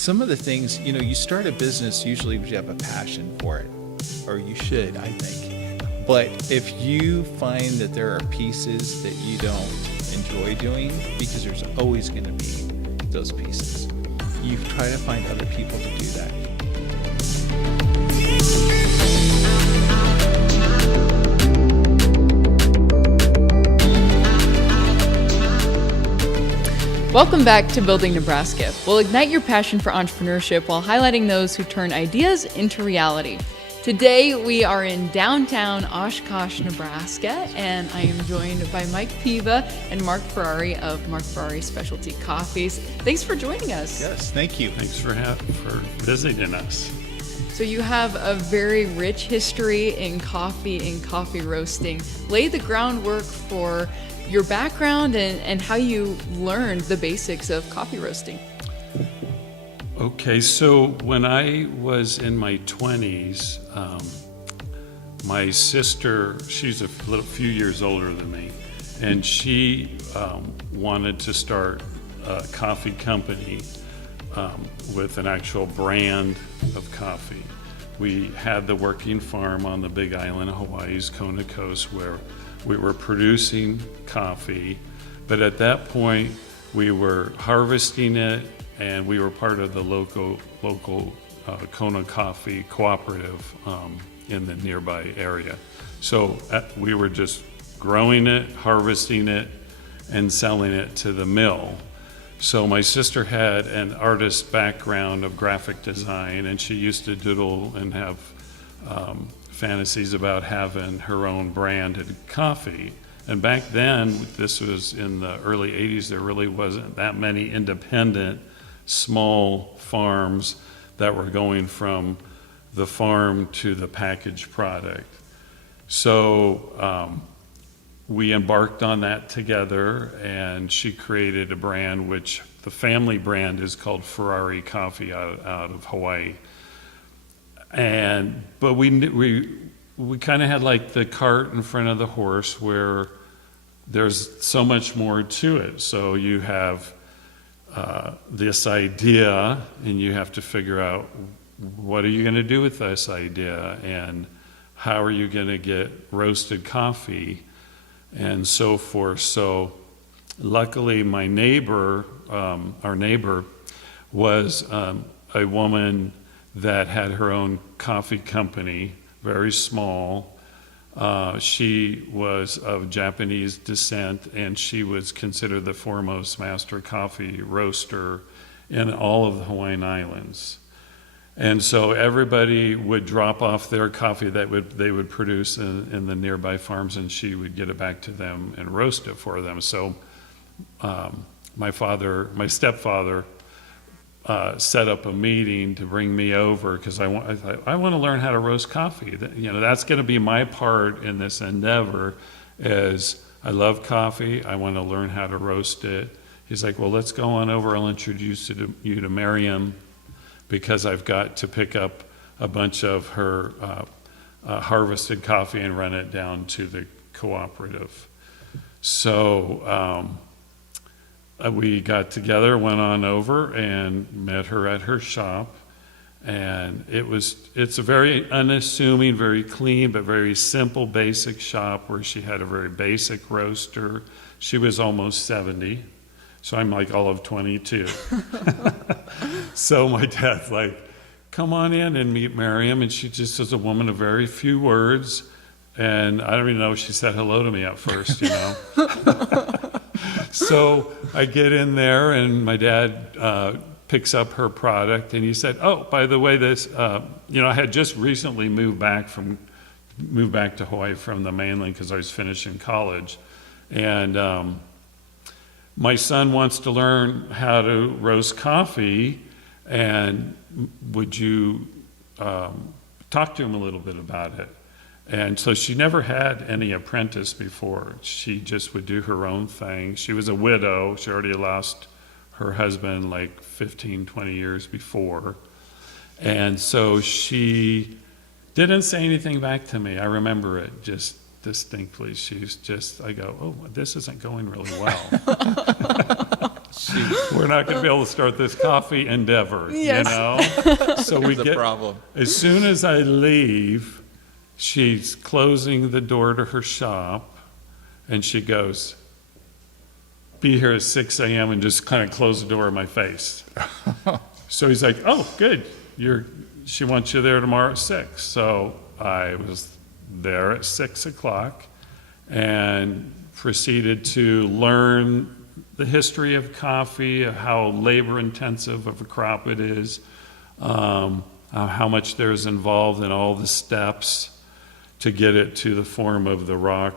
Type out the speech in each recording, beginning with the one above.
some of the things, you start a business usually because you have a passion for it, or you should, I think. But if you find that there are pieces that you don't enjoy doing, because there's always going to be those pieces, you try to find other people to do that. Welcome back to Building Nebraska. We'll ignite your passion for entrepreneurship while highlighting those who turn ideas into reality. Today, we are in downtown Oshkosh, Nebraska, and I am joined by Mike Piva and Mark Ferrari of Mark Ferrari Specialty Coffees. Thanks for joining us. Yes, thank you. Thanks for visiting us. So you have a very rich history in coffee and coffee roasting. Lay the groundwork for your background and how you learned the basics of coffee roasting. Okay, so when I was in my 20s, my sister, she's a few years older than me, and she wanted to start a coffee company with an actual brand of coffee. We had the working farm on the big island of Hawaii's Kona coast where we were producing coffee, but at that point we were harvesting it, and we were part of the local Kona Coffee cooperative in the nearby area. So we were just growing it, harvesting it, and selling it to the mill. So my sister had an artist background of graphic design, and she used to doodle and have fantasies about having her own branded coffee. And back then, this was in the early 80s, there really wasn't that many independent small farms that were going from the farm to the packaged product. So we embarked on that together, and she created a brand which the family brand is called Ferrari Coffee out of Hawaii. But we kind of had like the cart in front of the horse, where there's so much more to it. So you have this idea, and you have to figure out what are you going to do with this idea, and how are you going to get roasted coffee, and so forth. So luckily my neighbor, our neighbor, was a woman that had her own coffee company, very small. She was of Japanese descent, and she was considered the foremost master coffee roaster in all of the Hawaiian Islands. And so everybody would drop off their coffee that they would produce in the nearby farms, and she would get it back to them and roast it for them. So my stepfather set up a meeting to bring me over, because I want to learn how to roast coffee. That's going to be my part in this endeavor. Is I love coffee. I want to learn how to roast it. He's like, well, let's go on over. I'll introduce you to Miriam, because I've got to pick up a bunch of her harvested coffee and run it down to the cooperative. So we got together, went on over, and met her at her shop. And it's a very unassuming, very clean, but very simple, basic shop where she had a very basic roaster. She was almost 70, so I'm like all of 22. So my dad's like, come on in and meet Miriam. And she just is a woman of very few words. And I don't even know if she said hello to me at first, So I get in there, and my dad picks up her product, and he said, oh, by the way, this, I had just recently moved back to Hawaii from the mainland because I was finishing college. And my son wants to learn how to roast coffee, and would you talk to him a little bit about it? And so she never had any apprentice before. She just would do her own thing. She was a widow. She already lost her husband like 15, 20 years before. And so she didn't say anything back to me. I remember it just distinctly. I go, oh, this isn't going really well. we're not going to be able to start this coffee endeavor, Yes. you know? So we There's a get, problem. as soon as I leave, she's closing the door to her shop, and she goes, be here at 6 a.m. and just kind of close the door in my face. So he's like, oh, good. She wants you there tomorrow at 6. So I was there at 6 o'clock and proceeded to learn the history of coffee, how labor intensive of a crop it is, how much there's involved in all the steps to get it to the form of the raw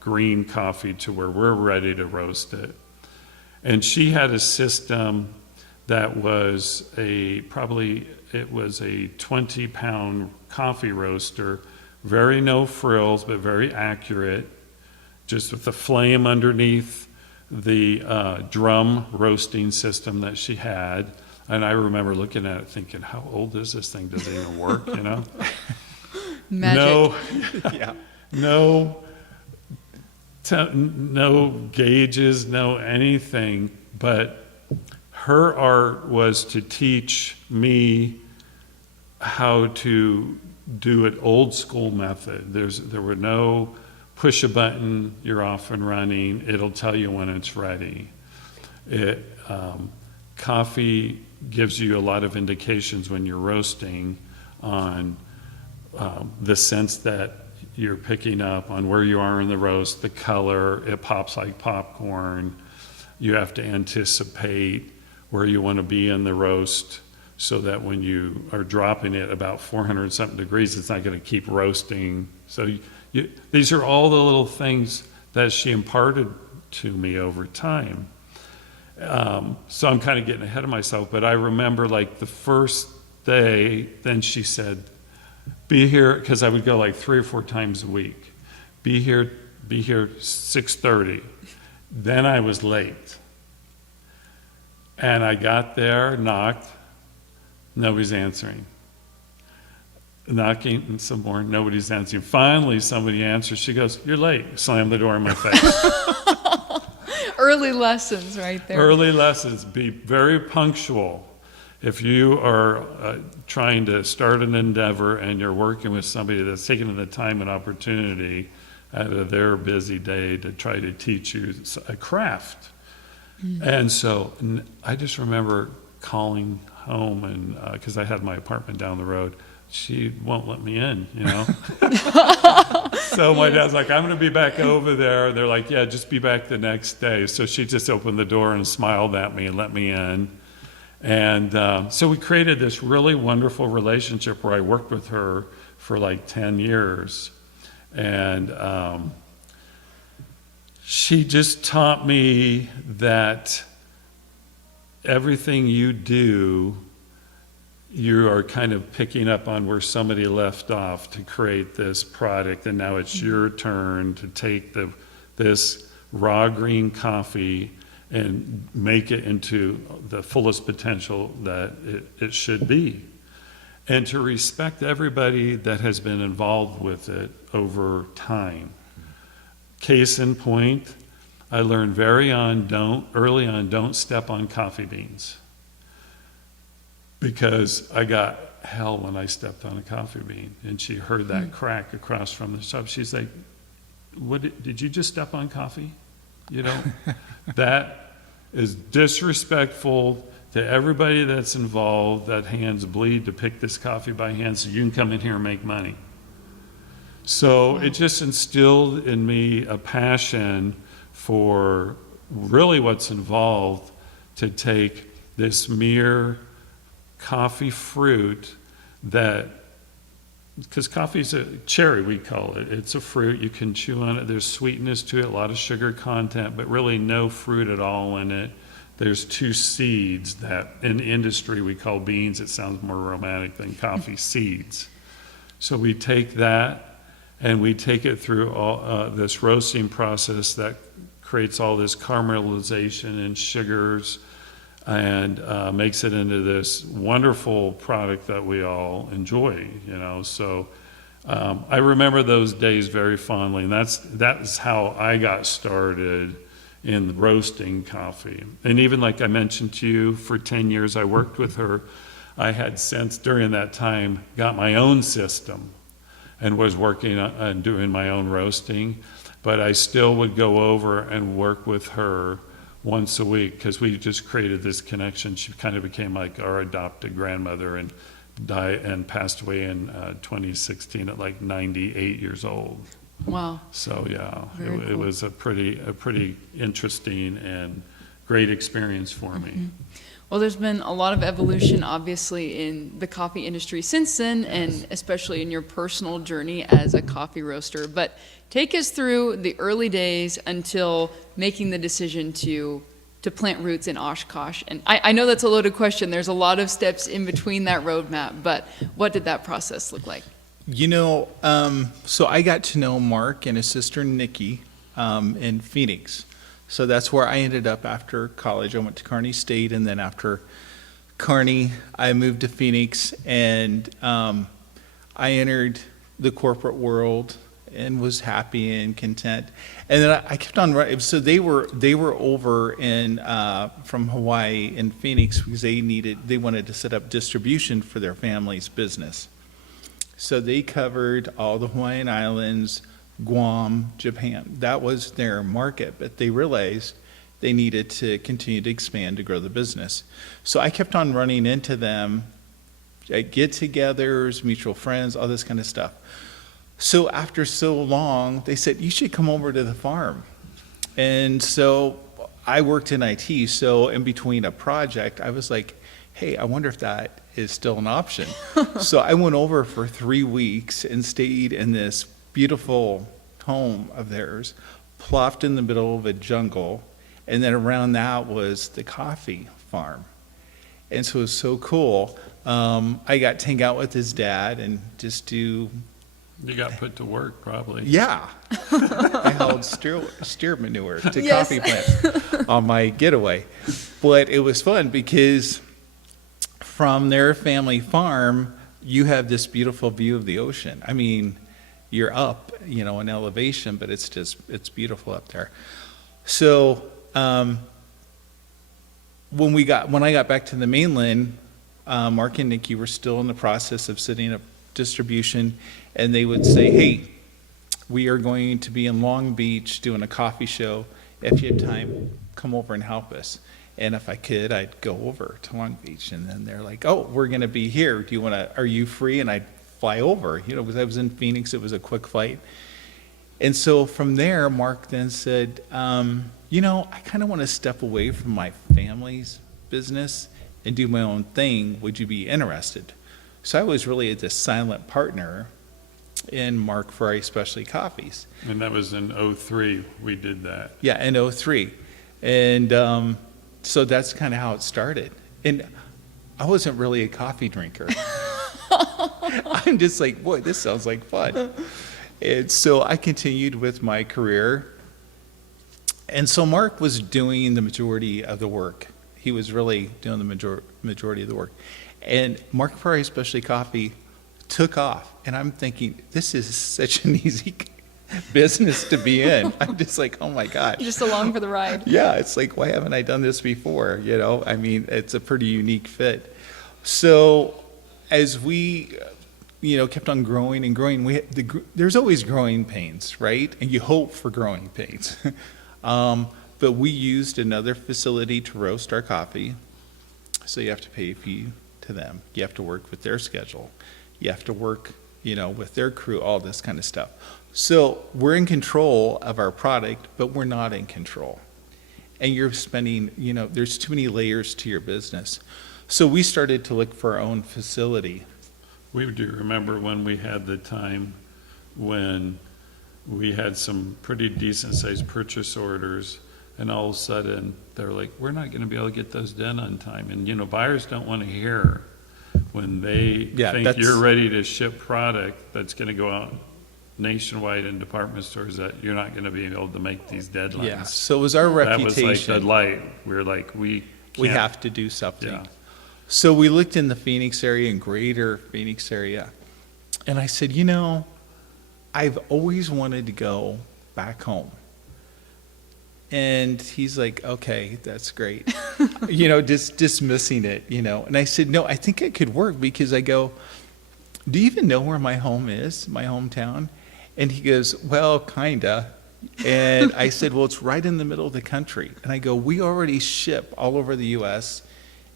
green coffee to where we're ready to roast it. And she had a system that was probably 20-pound coffee roaster, very no frills, but very accurate, just with the flame underneath the drum roasting system that she had. And I remember looking at it thinking, how old is this thing? Does it even work, you know? Magic. No gauges, no anything, but her art was to teach me how to do it old school method. There were no push a button, you're off and running, it'll tell you when it's ready. Coffee gives you a lot of indications when you're roasting on the sense that you're picking up on where you are in the roast, the color, it pops like popcorn. You have to anticipate where you want to be in the roast so that when you are dropping it about 400 something degrees, it's not going to keep roasting. So these are all the little things that she imparted to me over time. So I'm kind of getting ahead of myself, but I remember like the first day, then she said, be here, because I would go like 3 or 4 times a week. Be here 6:30. Then I was late. And I got there, knocked, nobody's answering. Knocking some more, nobody's answering. Finally, somebody answers. She goes, you're late. Slam the door in my face. Early lessons right there. Early lessons, be very punctual. If you are trying to start an endeavor and you're working with somebody that's taking the time and opportunity out of their busy day to try to teach you a craft. And so I just remember calling home, and because I had my apartment down the road, she won't let me in, you know. So my dad's like, I'm going to be back over there. They're like, yeah, just be back the next day. So she just opened the door and smiled at me and let me in. And so we created this really wonderful relationship where I worked with her for like 10 years. And she just taught me that everything you do, you are kind of picking up on where somebody left off to create this product, and now it's your turn to take this raw green coffee and make it into the fullest potential that it should be. And to respect everybody that has been involved with it over time. Case in point, I learned early on, don't step on coffee beans. Because I got hell when I stepped on a coffee bean. And she heard that crack across from the shop. She's like, did you just step on coffee? You know, that is disrespectful to everybody that's involved, that hands bleed to pick this coffee by hand so you can come in here and make money. So it just instilled in me a passion for really what's involved to take this mere coffee fruit that, because coffee's a cherry, we call it. It's a fruit. You can chew on it. There's sweetness to it, a lot of sugar content, but really no fruit at all in it. There's 2 seeds that in industry we call beans. It sounds more romantic than coffee seeds. So we take that and we take it through all this roasting process that creates all this caramelization and sugars and makes it into this wonderful product that we all enjoy, you know. So I remember those days very fondly, and that's how I got started in roasting coffee. And even like I mentioned to you, for 10 years I worked with her, I had since during that time got my own system and was working on doing my own roasting, but I still would go over and work with her once a week because we just created this connection. She kind of became like our adopted grandmother and died and passed away in 2016 at like 98 years old. Wow. So yeah, Very it cool. was a pretty interesting and great experience for me. Well, there's been a lot of evolution, obviously, in the coffee industry since then, and especially in your personal journey as a coffee roaster. But take us through the early days until making the decision to plant roots in Oshkosh. And I know that's a loaded question. There's a lot of steps in between that roadmap, but what did that process look like? You know, so I got to know Mark and his sister Nikki in Phoenix. So that's where I ended up after college. I went to Kearney State, and then after Kearney, I moved to Phoenix, and I entered the corporate world and was happy and content. And then I kept on running. So they were over in from Hawaii in Phoenix because they wanted to set up distribution for their family's business. So they covered all the Hawaiian Islands, Guam, Japan. That was their market, but they realized they needed to continue to expand to grow the business. So I kept on running into them at get-togethers, mutual friends, all this kind of stuff. So after so long, they said, you should come over to the farm. And so I worked in IT, so in between a project, I was like, hey, I wonder if that is still an option. So I went over for 3 weeks and stayed in this beautiful home of theirs, plopped in the middle of a jungle, and then around that was the coffee farm. And so it was so cool. I got to hang out with his dad and just do. You got put to work probably. Yeah. I hauled steer manure to Yes. coffee plants on my getaway. But it was fun because from their family farm, you have this beautiful view of the ocean. I mean, you're up, in elevation, but it's beautiful up there. So when I got back to the mainland, Mark and Nikki were still in the process of setting up distribution, and they would say, hey, we are going to be in Long Beach doing a coffee show. If you have time, come over and help us. And if I could, I'd go over to Long Beach. And then they're like, oh, we're going to be here. Are you free? And I'd fly over, because I was in Phoenix. It was a quick flight. And so from there, Mark then said, I kind of want to step away from my family's business and do my own thing. Would you be interested? So I was really the silent partner in Mark Ferrari Specialty Coffees. And that was in '03 we did that. Yeah, in '03. And so that's kind of how it started. And I wasn't really a coffee drinker. I'm just like, boy, this sounds like fun. And so I continued with my career. And so Mark was doing the majority of the work. He was really doing the majority of the work. And Mark Ferrari Specialty Coffee took off. And I'm thinking, this is such an easy business to be in. I'm just like, oh my gosh. Just along for the ride. Yeah, it's like, why haven't I done this before? I mean, it's a pretty unique fit. So as we, kept on growing and growing, there's always growing pains, right? And you hope for growing pains. But we used another facility to roast our coffee. So you have to pay a fee to them. You have to work with their schedule. You have to work, with their crew, all this kind of stuff. So we're in control of our product, but we're not in control. And you're spending, there's too many layers to your business. So we started to look for our own facility. We do remember when we had the time when we had some pretty decent sized purchase orders, and all of a sudden they're like, we're not going to be able to get those done on time. And buyers don't want to hear when they think you're ready to ship product that's going to go out nationwide in department stores that you're not going to be able to make these deadlines. Yeah, so it was our reputation. That was like the light. We're like, we have to do something. Yeah. So we looked in the Phoenix area and greater Phoenix area. And I said, I've always wanted to go back home. And he's like, okay, that's great. Just dismissing it, And I said, no, I think it could work, because I go, do you even know where my home is, my hometown? And he goes, well, kinda. And I said, well, it's right in the middle of the country. And I go, we already ship all over the U.S.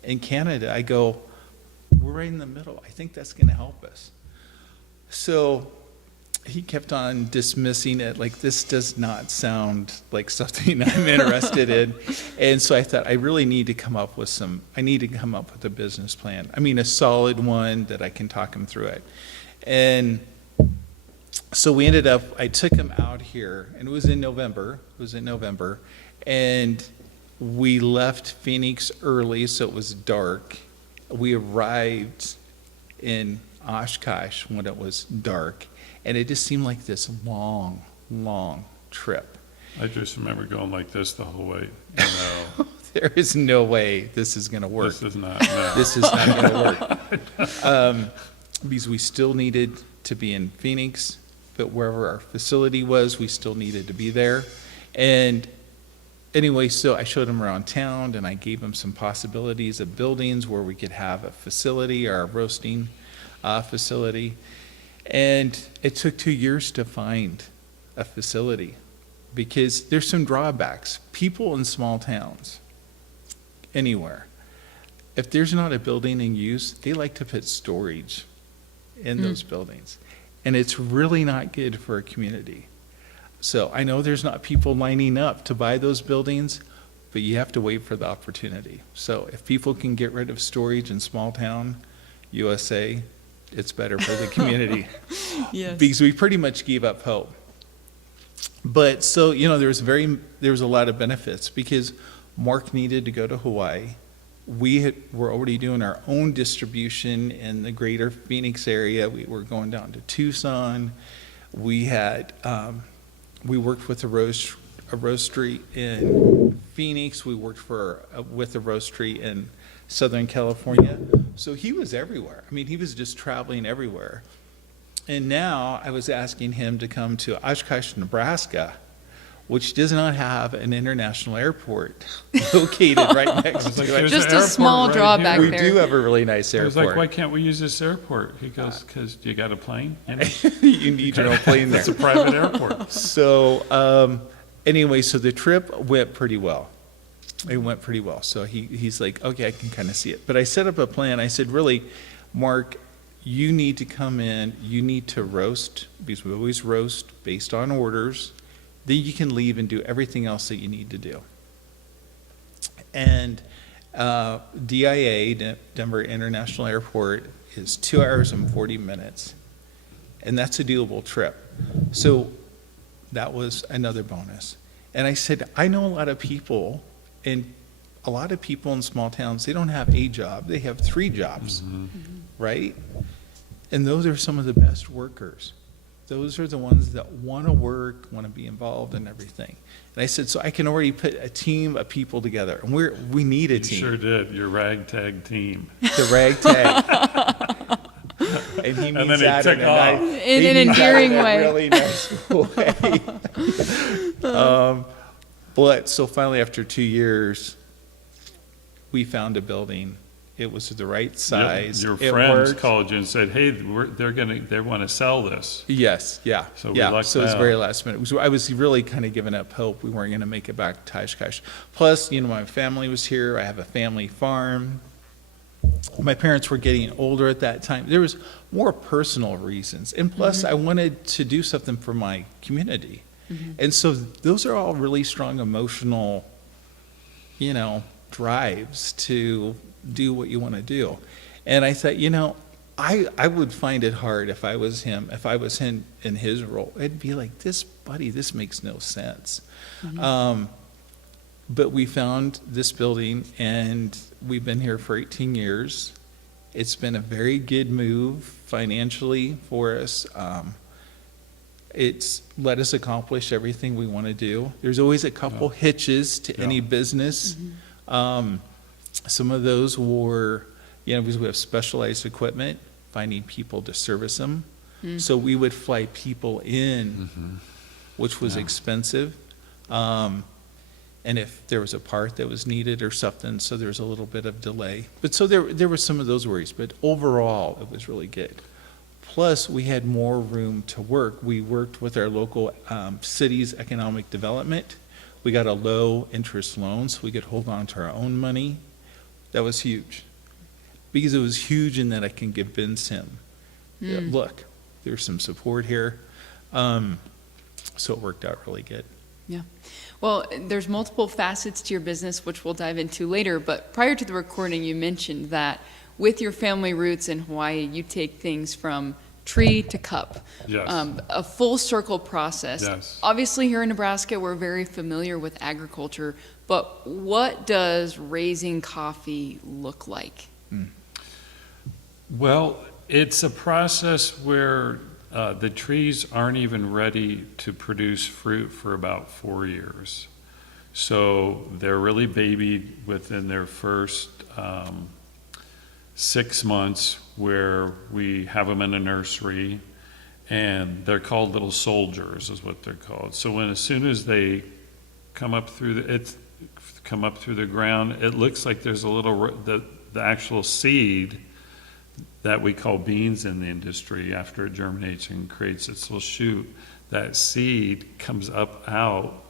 and Canada. I go, we're right in the middle. I think that's going to help us. So he kept on dismissing it, like, this does not sound like something I'm interested in. And so I thought, I really need to come up with a business plan. I mean, a solid one that I can talk him through it. And so we ended up, I took him out here, and it was in November, and we left Phoenix early, so it was dark. We arrived in Oshkosh when it was dark, and it just seemed like this long, long trip. I just remember going like this the whole way. There is no way this is going to work. This is not, no. This is not going to work. Because we still needed to be in Phoenix, but wherever our facility was, we still needed to be there. And anyway, so I showed him around town, and I gave him some possibilities of buildings where we could have a facility, or a roasting facility. And it took 2 years to find a facility, because there's some drawbacks. People in small towns, anywhere, if there's not a building in use, they like to put storage in those buildings. And it's really not good for a community. So I know there's not people lining up to buy those buildings, but you have to wait for the opportunity. So if people can get rid of storage in small town USA, it's better for the community. Yes. Because we pretty much gave up hope. But so, there was a lot of benefits, because Mark needed to go to Hawaii. We were already doing our own distribution in the greater Phoenix area. We were going down to Tucson. We had, we worked with a roastery in Phoenix. We worked with a roastery in Southern California. So he was everywhere. I mean, he was just traveling everywhere. And now I was asking him to come to Oshkosh, Nebraska, which does not have an international airport located right next to it. Just a small drawback We there. do have a really nice I was like, airport. why can't we use this airport? He goes, because you got a plane? You need your own plane there. It's a private airport. So anyway, so the trip went pretty well. It went pretty well. So he's like, okay, I can kind of see it. But I set up a plan. I said, really, Mark, you need to come in. You need to roast, because we always roast based on orders. Then you can leave and do everything else that you need to do. And DIA, Denver International Airport, is 2 hours and 40 minutes. And that's a doable trip. So that was another bonus. And I said, I know a lot of people, and a lot of people in small towns, they don't have a job. They have 3 jobs, right? And those are some of the best workers. Those are the ones that want to work, want to be involved in everything. And I said, so I can already put a team of people together. And we need a You team. sure did, your ragtag team. The ragtag. And he And means then he that took in off. In he an means that endearing in a way. really nice way. But so finally, after 2 years, we found a building. It was the right size. Your It friends worked. called you and said, hey, they want to sell this. Yes, yeah, So we yeah. lucked So it was out. very last minute. I was really kind of giving up hope we weren't going to make it back to Oshkosh. Plus, my family was here. I have a family farm. My parents were getting older at that time. There was more personal reasons, and plus, I wanted to do something for my community. And so those are all really strong emotional, drives to do what you want to do. And I thought, I would find it hard if I was him, in his role. It'd be like, this makes no sense. But we found this building, and we've been here for 18 years. It's been a very good move financially for us. It's let us accomplish everything we want to do. There's always a couple hitches to any business. Some of those were, because we have specialized equipment, finding people to service them. So we would fly people in, which was expensive. and if there was a part that was needed or something, so there was a little bit of delay. But so there were some of those worries, but overall, it was really good. Plus, we had more room to work. We worked with our local city's economic development. We got a low-interest loan, so we could hold on to our own money. That was huge. Because it was huge in that I can convince him, yeah, look, there's some support here. So it worked out really good. Yeah. Well, there's multiple facets to your business, which we'll dive into later. But prior to the recording, you mentioned that with your family roots in Hawaii, you take things from tree to cup. Yes. A full circle process. Yes. Obviously, here in Nebraska, we're very familiar with agriculture. But what does raising coffee look like? Well, it's a process where the trees aren't even ready to produce fruit for about 4 years. So they're really babied within their first 6 months, where we have them in a nursery, and they're called little soldiers is what they're called. So as soon as they come up through the ground, it looks like there's a little, the actual seed that we call beans in the industry, after it germinates and creates its little shoot, that seed comes up out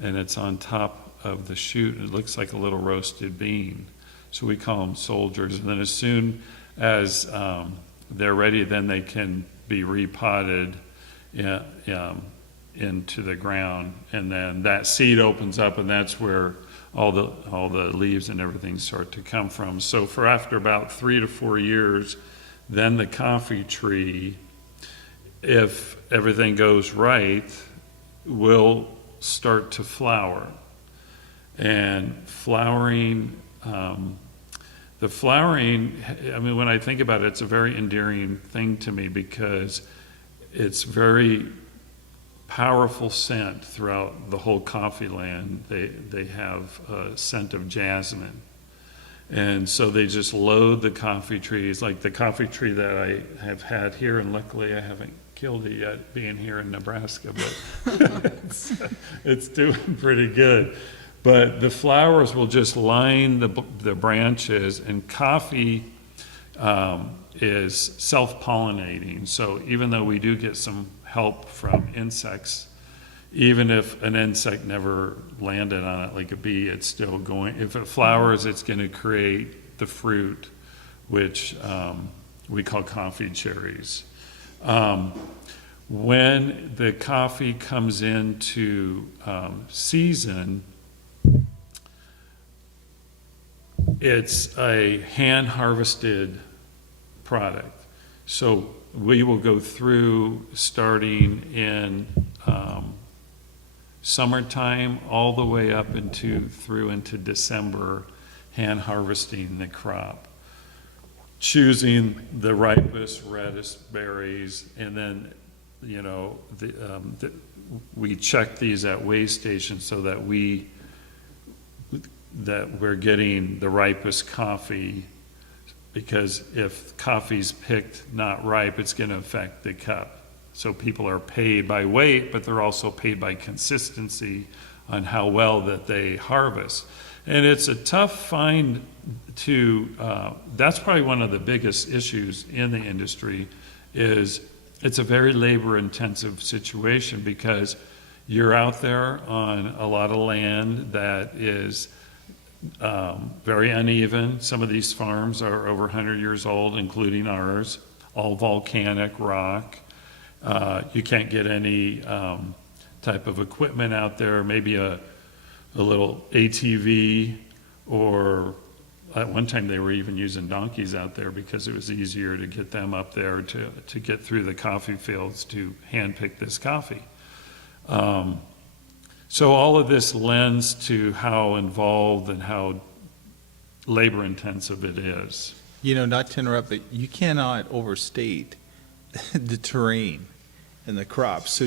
and it's on top of the shoot. It looks like a little roasted bean. So we call them soldiers. And then as soon as they're ready, then they can be repotted into the ground. And then that seed opens up, and that's where all the leaves and everything start to come from. So for after about 3 to 4 years, then the coffee tree, if everything goes right, will start to flower. And flowering, the flowering, I mean, when I think about it, it's a very endearing thing to me, because it's very powerful scent throughout the whole coffee land. They have a scent of jasmine. And so they just load the coffee trees, like the coffee tree that I have had here, and luckily I haven't killed it yet, being here in Nebraska, but it's doing pretty good. But the flowers will just line the branches, and coffee is self-pollinating. So even though we do get some help from insects, even if an insect never landed on it, like a bee, it's still going. If it flowers, it's going to create the fruit, which we call coffee cherries. When the coffee comes into season, it's a hand-harvested product. So we will go through, starting in summertime all the way up through into December, hand harvesting the crop, choosing the ripest, reddest berries, and then we check these at weigh stations so that we're getting the ripest coffee, because if coffee's picked not ripe, it's going to affect the cup. So people are paid by weight, but they're also paid by consistency on how well that they harvest. And it's a tough find that's probably one of the biggest issues in the industry, is it's a very labor intensive situation, because you're out there on a lot of land that is very uneven. Some of these farms are over 100 years old, including ours, all volcanic rock. You can't get any type of equipment out there, maybe a little ATV, or at one time they were even using donkeys out there because it was easier to get them up there to get through the coffee fields to hand pick this coffee. So all of this lends to how involved and how labor intensive it is. Not to interrupt, but you cannot overstate the terrain and the crops. So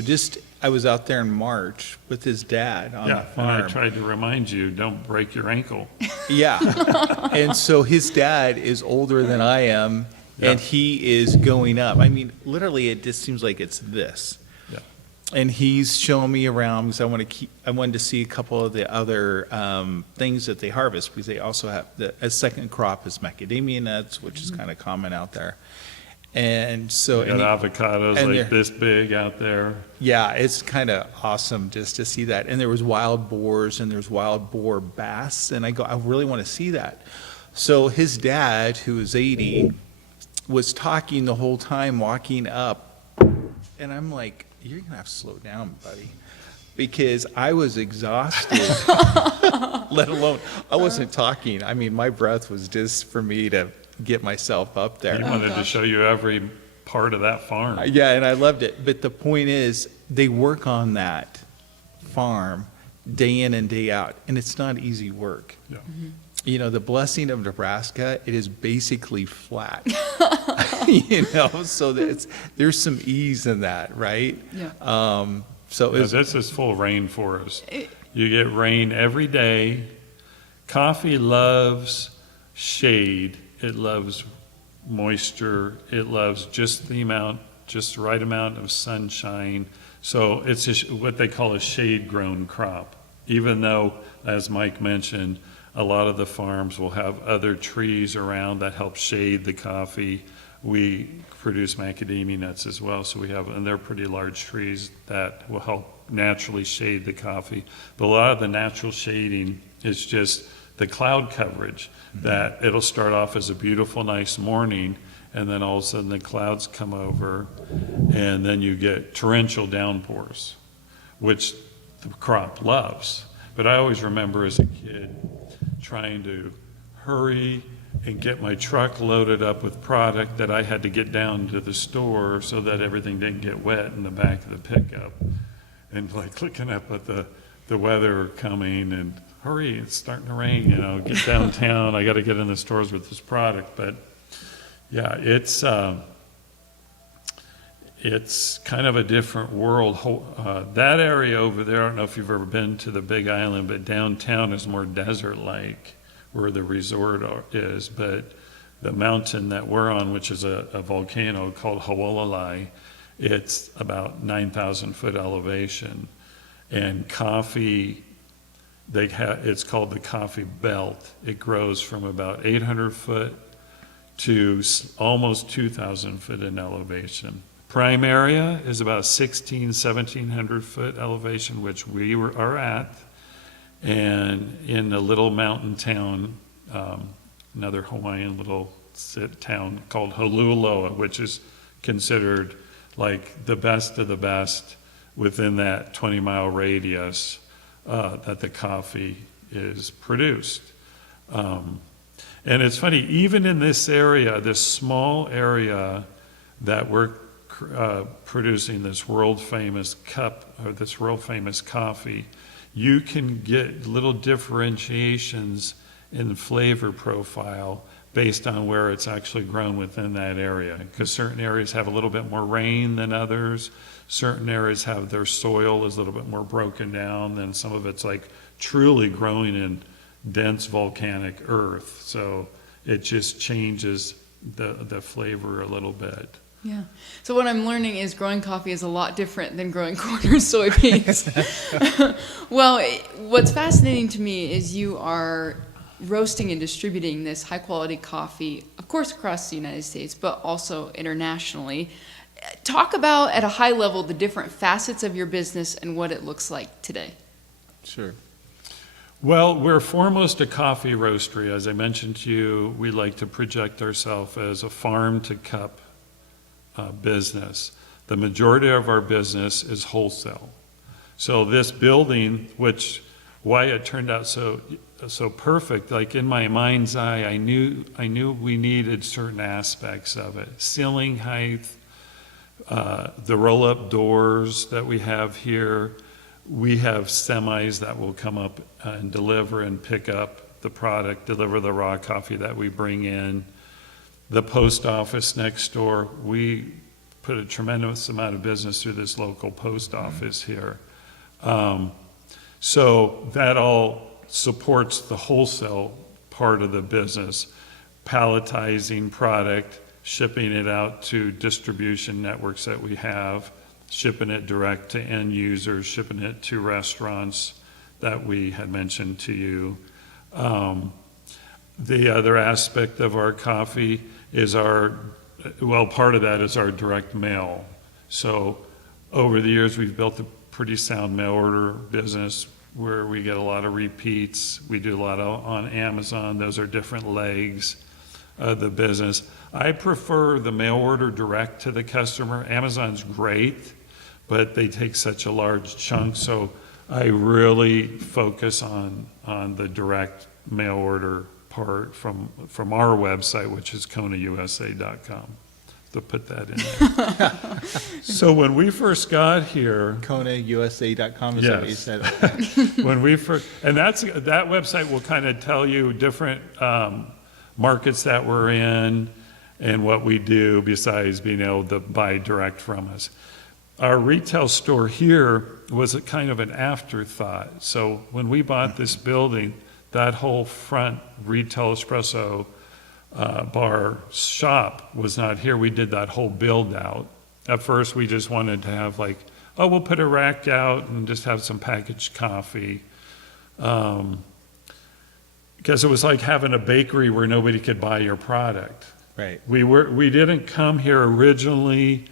I was out there in March with his dad on the farm. And I tried to remind you, don't break your ankle. Yeah. And so his dad is older than I am, and he is going up. I mean, literally, it just seems like it's this. Yeah. and he's showing me around because I wanted to see a couple of the other things that they harvest, because they also have a second crop is macadamia nuts, which is kind of common out there. And so, We got avocados and like they're- this big out there. yeah, it's kind of awesome just to see that. And there was wild boars and there's wild boar bass, and I really want to see that. So his dad, who is 80, was talking the whole time walking up, and I'm like, you're gonna have to slow down, buddy, because I was exhausted. Let alone, I wasn't talking. I mean, my breath was just for me to get myself up there. He wanted to show you every part of that farm. Yeah, and I loved it. But the point is, they work on that farm day in and day out, and it's not easy work. Yeah. You know, the blessing of Nebraska, it is basically flat. You know, so there's some ease in that, right? Yeah. So Yeah, it's, this is full rainforest. You get rain every day. Coffee loves shade. It loves moisture. It loves just the right amount of sunshine. So it's what they call a shade-grown crop. Even though, as Mike mentioned, a lot of the farms will have other trees around that help shade the coffee. We produce macadamia nuts as well, so and they're pretty large trees that will help naturally shade the coffee. But a lot of the natural shading is just the cloud coverage, that it'll start off as a beautiful, nice morning, and then all of a sudden the clouds come over, and then you get torrential downpours, which the crop loves. But I always remember as a kid trying to hurry and get my truck loaded up with product that I had to get down to the store so that everything didn't get wet in the back of the pickup. And like looking up at the weather coming and hurry, it's starting to rain, get downtown. I got to get in the stores with this product. But yeah, it's kind of a different world. That area over there, I don't know if you've ever been to the Big Island, but downtown is more desert-like where the resort is. But the mountain that we're on, which is a volcano called Hawalai, it's about 9,000 foot elevation. And coffee, it's called the coffee belt. It grows from about 800 foot to almost 2,000 foot in elevation. Prime area is about 1,700 foot elevation, which we are at, and in a little mountain town, another Hawaiian little town called Holualoa, which is considered like the best of the best within that 20-mile radius that the coffee is produced. And it's funny, even in this area, this small area that we're producing this world famous cup, or this world famous coffee, you can get little differentiations in flavor profile based on where it's actually grown within that area. Because certain areas have a little bit more rain than others. Certain areas have their soil is a little bit more broken down, than some of it's like truly growing in dense volcanic earth. So it just changes the flavor a little bit. Yeah. So what I'm learning is growing coffee is a lot different than growing corn or soybeans. Well, what's fascinating to me is you are roasting and distributing this high quality coffee, of course, across the United States, but also internationally. Talk about, at a high level, the different facets of your business and what it looks like today. sure. Well, we're foremost a coffee roastery. As I mentioned to you, we like to project ourselves as a farm to cup business. The majority of our business is wholesale. So this building, why it turned out so perfect, like in my mind's eye, I knew we needed certain aspects of it. Ceiling height, the roll-up doors that we have here. We have semis that will come up and deliver and pick up the product, deliver the raw coffee that we bring in. The post office next door, we put a tremendous amount of business through this local post office here. So that all supports the wholesale part of the business, palletizing product, shipping it out to distribution networks that we have, shipping it direct to end users, shipping it to restaurants that we had mentioned to you. The other aspect of our coffee is part of that is our direct mail. So over the years, we've built a pretty sound mail order business where we get a lot of repeats. We do a lot on Amazon. Those are different legs of the business. I prefer the mail order direct to the customer. Amazon's great, but they take such a large chunk. So I really focus on the direct mail order part from our website, which is konausa.com. To put that in there. So when we first got here, KonaUSA.com is yes. that what you said? Okay. When we first, and that website will kind of tell you different markets that we're in and what we do besides being able to buy direct from us. Our retail store here was a kind of an afterthought. So when we bought this building, that whole front retail espresso bar shop was not here. We did that whole build out. At first we just wanted to have we'll put a rack out and just have some packaged coffee. Because it was like having a bakery where nobody could buy your product. Right. We didn't come here originally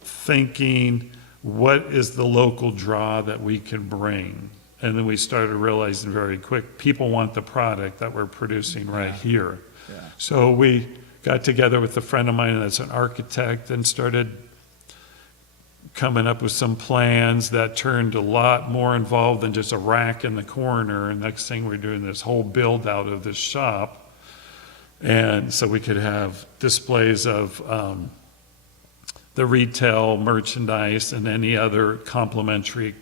thinking, what is the local draw that we can bring? And then we started realizing very quick, people want the product that we're producing right here. Yeah. So we got together with a friend of mine that's an architect and started coming up with some plans that turned a lot more involved than just a rack in the corner. And next thing we're doing this whole build out of this shop. And so we could have displays of the retail merchandise and any other complementary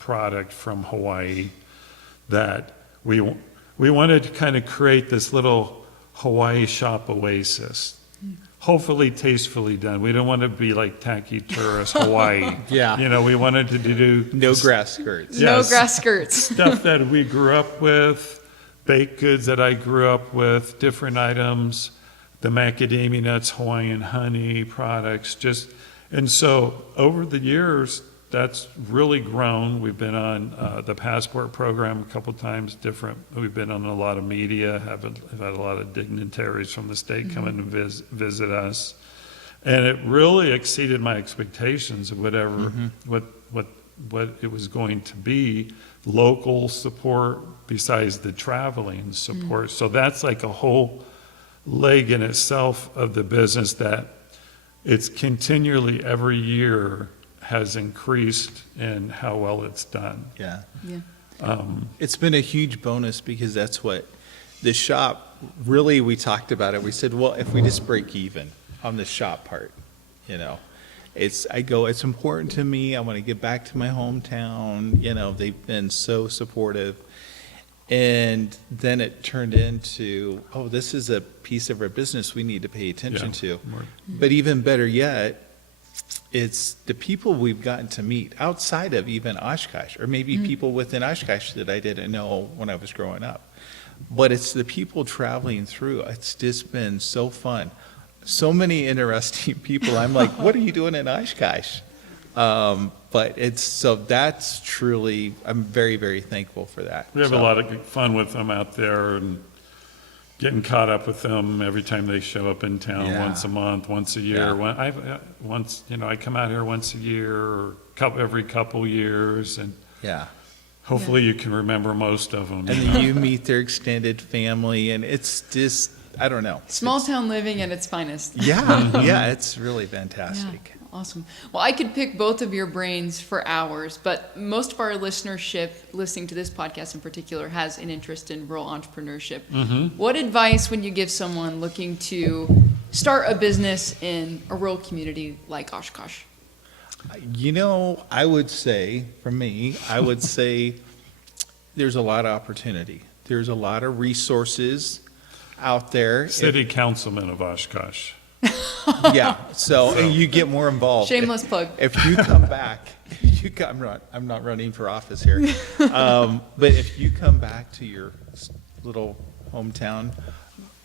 product from Hawaii that we wanted to kind of create this little Hawaii shop oasis. Hopefully tastefully done. We don't want to be like tacky tourist Hawaii. Yeah. We wanted to do No grass skirts. No Yes. grass skirts. stuff that we grew up with, baked goods that I grew up with, different items, the macadamia nuts, Hawaiian honey products, and so over the years, that's really grown. We've been on the Passport program a couple times, we've been on a lot of media, have had a lot of dignitaries from the state come in and visit us. And it really exceeded my expectations of what it was going to be, local support besides the traveling support. So that's like a whole leg in itself of the business that it's continually every year has increased in how well it's done. Yeah. Yeah. It's been a huge bonus because that's what the shop, really, we talked about it. We said, well, if we just break even on the shop part, it's important to me. I want to get back to my hometown. They've been so supportive. And then it turned into, this is a piece of our business we need to pay attention to. But even better yet, it's the people we've gotten to meet outside of even Oshkosh, or maybe people within Oshkosh that I didn't know when I was growing up. But it's the people traveling through. It's just been so fun. So many interesting people. I'm like, what are you doing in Oshkosh? But that's truly, I'm very, very thankful for that. We have a lot of fun with them out there and getting caught up with them every time they show up in town, once a month, once a year. Yeah. I come out here once a year or every couple years, and hopefully you can remember most of them. And then you meet their extended family, and it's just, I don't know. Small town living at its finest. Yeah, it's really fantastic. Yeah, awesome. Well, I could pick both of your brains for hours, but most of our listenership listening to this podcast in particular has an interest in rural entrepreneurship. What advice would you give someone looking to start a business in a rural community like Oshkosh? I would say, for me, there's a lot of opportunity. There's a lot of resources out there. City councilman of Oshkosh. So and you get more involved. Shameless plug. If you come back, I'm not running for office here. But if you come back to your little hometown,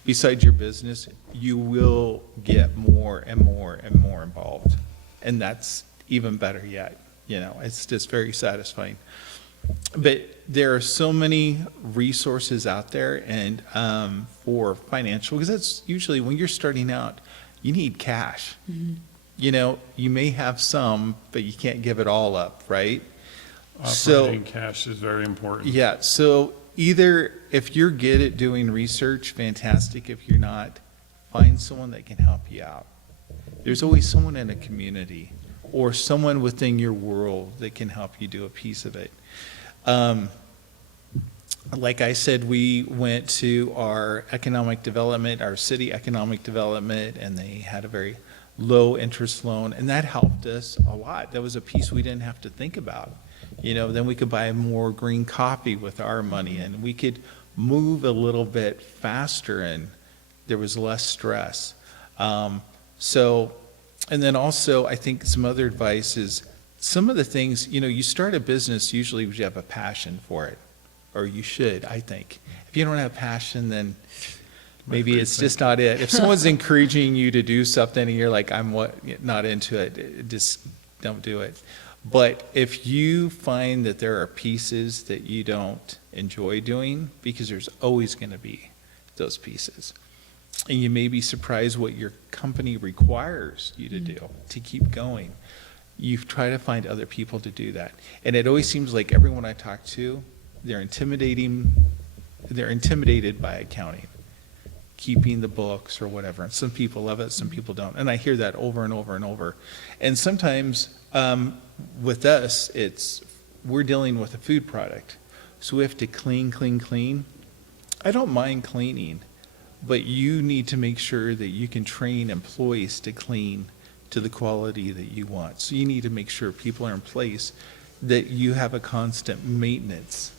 besides your business, you will get more and more and more involved. And that's even better yet. It's just very satisfying. But there are so many resources out there, and for financial, because that's usually when you're starting out, you need cash. You may have some, but you can't give it all up, right? Operating cash is very important. Yeah, so either if you're good at doing research, fantastic. If you're not, find someone that can help you out. There's always someone in a community or someone within your world that can help you do a piece of it. Like I said, we went to our economic development, our city economic development, and they had a very low interest loan, and that helped us a lot. That was a piece we didn't have to think about. Then we could buy more green coffee with our money, and we could move a little bit faster, and there was less stress. And then also, I think some other advice is some of the things, you start a business usually because you have a passion for it, or you should, I think. If you don't have passion, then maybe it's just not it. If someone's encouraging you to do something and you're like, not into it, just don't do it. But if you find that there are pieces that you don't enjoy doing, because there's always going to be those pieces, and you may be surprised what your company requires you to do to keep going, you try to find other people to do that. And it always seems like everyone I talk to, they're intimidated by accounting, keeping the books or whatever. And some people love it, some people don't. And I hear that over and over and over. And sometimes with us, we're dealing with a food product. So we have to clean. I don't mind cleaning, but you need to make sure that you can train employees to clean to the quality that you want. So you need to make sure people are in place, that you have a constant maintenance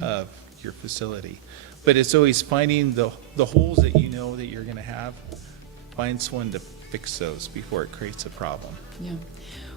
of your facility. But it's always finding the holes that you know that you're going to have, find someone to fix those before it creates a problem. Yeah.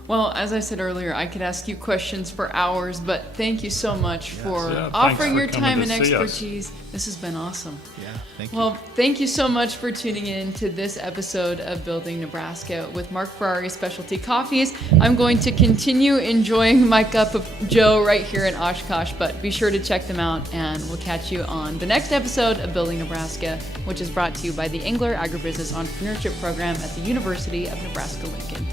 Well, as I said earlier, I could ask you questions for hours, but thank you so much for offering your time and expertise. This has been awesome. Yeah, thank you. Well, thank you so much for tuning in to this episode of Building Nebraska with Mark Ferrari Specialty Coffees. I'm going to continue enjoying my cup of Joe right here in Oshkosh, but be sure to check them out, and we'll catch you on the next episode of Building Nebraska, which is brought to you by the Engler Agribusiness Entrepreneurship Program at the University of Nebraska-Lincoln.